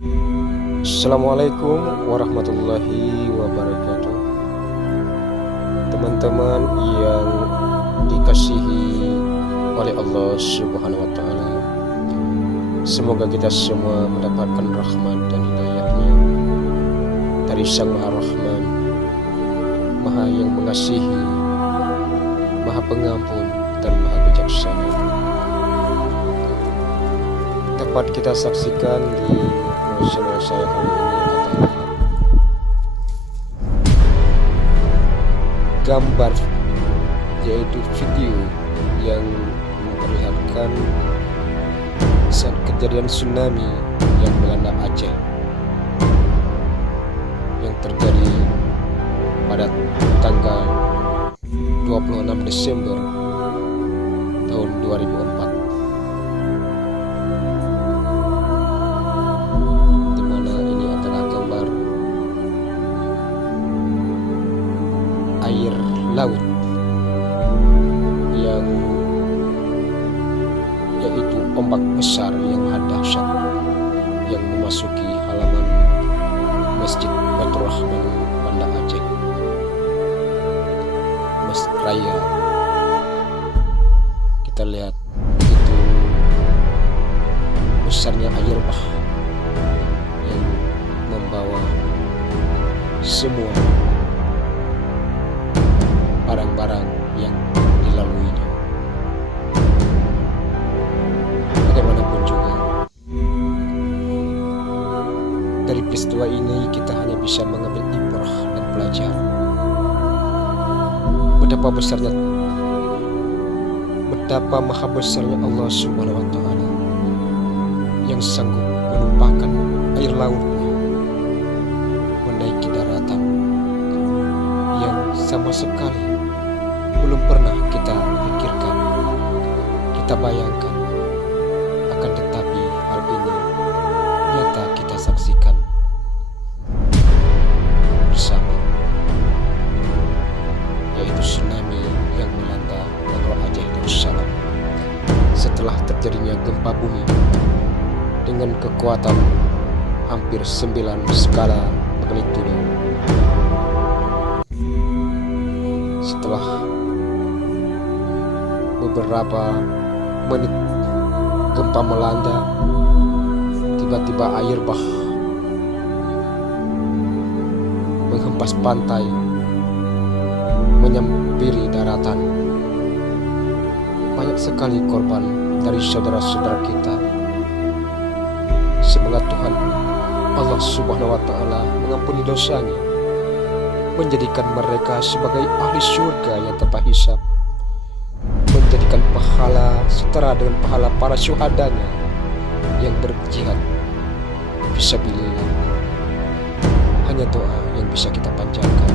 Assalamualaikum warahmatullahi wabarakatuh. Teman-teman yang dikasihi oleh Allah Subhanahu wa Ta'ala, semoga kita semua mendapatkan rahmat dan hidayahnya dari Sang Maha Rahman, Maha yang mengasihi, Maha pengampun dan Maha bijaksana. Dapat kita saksikan di channel saya kali ini adalah gambar, yaitu video yang memperlihatkan saat kejadian tsunami yang melanda Aceh yang terjadi pada tanggal 26 Desember tahun 2004. Air laut yang yaitu ombak besar yang dahsyat yang memasuki halaman Masjid Baitur Rahman Banda Aceh, Masjid Raya. Kita lihat itu besarnya air bah yang membawa semua barang-barang yang dilaluinya. Bagaimanapun juga, dari peristiwa ini kita hanya bisa mengambil ibrah dan belajar betapa maha besarnya Allah Subhanahu wa Ta'ala yang sanggup menumpahkan air lautnya menaiki daratan yang sama sekali belum pernah kita pikirkan, kita bayangkan. Akan tetapi hal ini nyata kita saksikan bersama, yaitu tsunami yang melanda negara Aceh Darussalam setelah terjadinya gempa bumi dengan kekuatan hampir 9 skala magnitudo. Setelah beberapa menit gempa melanda, tiba-tiba air bah menghempas pantai, menyampiri daratan. Banyak sekali korban dari saudara-saudara kita. Semoga Tuhan Allah Subhanahu wa Ta'ala mengampuni dosanya, menjadikan mereka sebagai ahli surga yang tanpa hisab, menjadikan pahala setara dengan pahala para syuhadanya yang berjihad fisabilillah. Hanya doa yang bisa kita panjatkan.